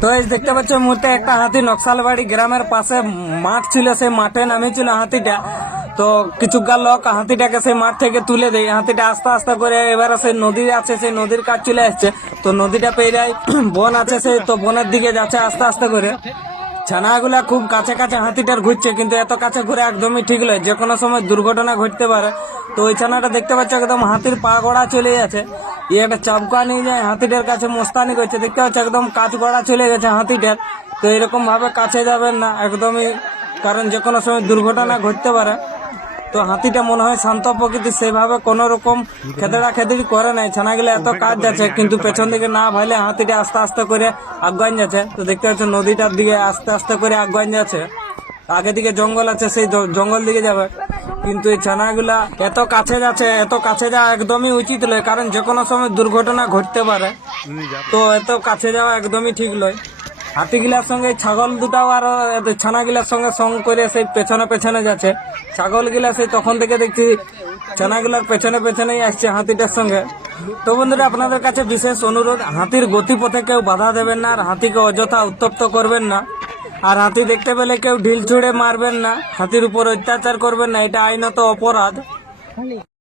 তো এই দেখতে পাচ্ছ মুহূর্তে একটা হাতি নকশালবাড়ি গ্রামের পাশে মাঠ ছিল, সেই মাঠে নামিয়েছিল হাতিটা। তো কিছুকার লোক হাতিটাকে সেই মাঠ থেকে তুলে দেয়। হাতিটা আস্তে আস্তে করে এবার সেই নদী আছে, সেই নদীর কাজ চলে আসছে। তো নদীটা পেরিয়ে বন আছে, সেই তো বনের দিকে যাচ্ছে আস্তে আস্তে করে। ছানাগুলা খুব কাছে কাছে হাতিটার ঘুরছে, কিন্তু এত কাছে ঘুরে একদমই ঠিক নয়। যে কোনো সময় দুর্ঘটনা ঘটতে পারে। তো ওই ছানাটা দেখতে পাচ্ছ একদম হাতির পা গড়া চলে যাচ্ছে ইয়ে একটা চাপকা নিয়ে যায়, হাতিটার কাছে মোস্তানি করছে। দেখতে পাচ্ছ একদম কাজ গড়া চলে গেছে হাতিটার। তো এরকমভাবে কাছে যাবেন না, একদমই। কারণ যে কোনো সময় দুর্ঘটনা ঘটতে পারে। তো হাতিটা মনে হয় শান্ত প্রকৃতি সেভাবে কোনো রকম খেতেড়া খেতেড়ি করে নাই। ছানাগুলো এত কাজ যাচ্ছে, কিন্তু পেছন দিকে না ভাইলে হাতিটা আস্তে আস্তে করে আগুয়ান যাচ্ছে। তো দেখতে পাচ্ছ নদীটার দিকে আস্তে আস্তে করে আগুয়ান যাচ্ছে। আগে দিকে জঙ্গল আছে, সেই জঙ্গল দিকে যাবে। কিন্তু এই ছানাগুলা এত কাছে যাচ্ছে, এত কাছে যাওয়া একদমই উচিত নয়, কারণ যে কোনো সময় দুর্ঘটনা ঘটতে পারে। তো এত কাছে যাওয়া একদমই ঠিক নয়। হাতিগুলার সঙ্গে, ছাগল দুটাও আর ছানাগুলার সঙ্গে সঙ্গ করে সেই পেছনে পেছনে যাচ্ছে। ছাগল গিলা সেই তখন থেকে দেখছি ছানাগুলার পেছনে পেছনেই আসছে হাতিটার সঙ্গে। তো বন্ধুরা, আপনাদের কাছে বিশেষ অনুরোধ, হাতির গতিপথে কেউ বাধা দেবেন না, আর হাতিকে অযথা উত্তপ্ত করবেন না। আর হাতি দেখতে পেলে কেউ ঢিল ছুঁড়ে মারবেন না, হাতির উপর অত্যাচার করবেন না, এটা আইনত অপরাধ।